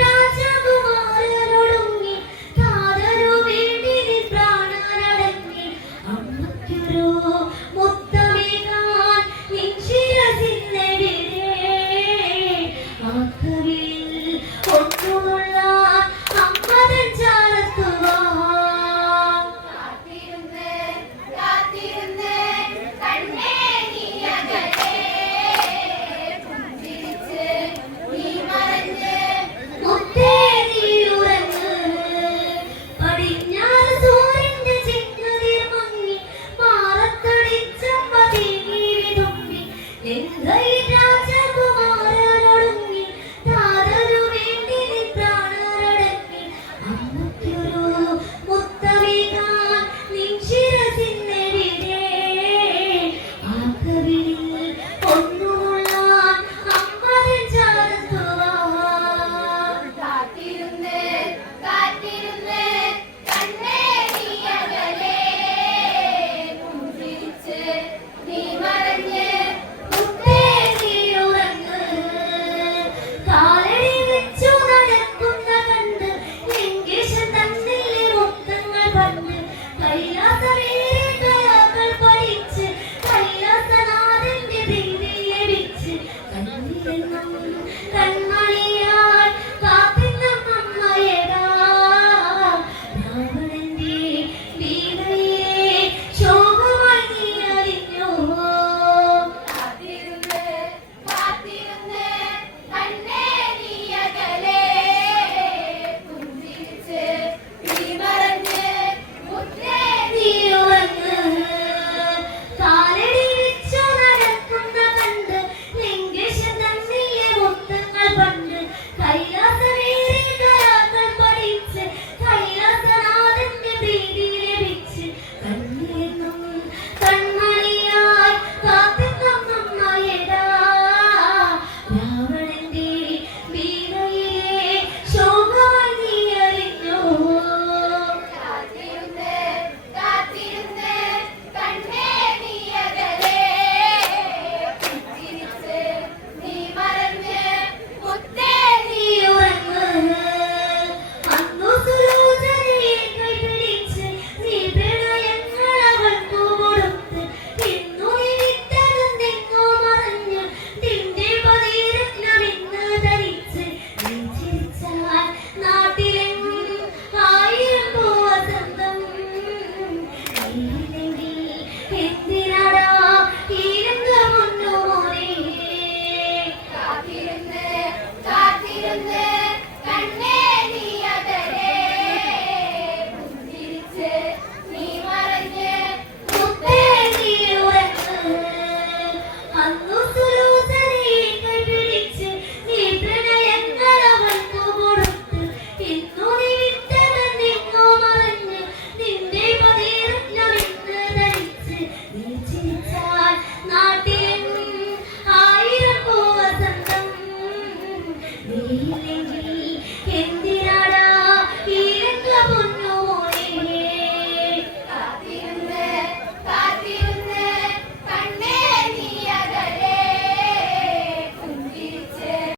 രാജകുമാരനൊടുങ്ങി താതനു വേണ്ടി പ്രാണനടങ്ങി അമ്മയ്ക്കൊരു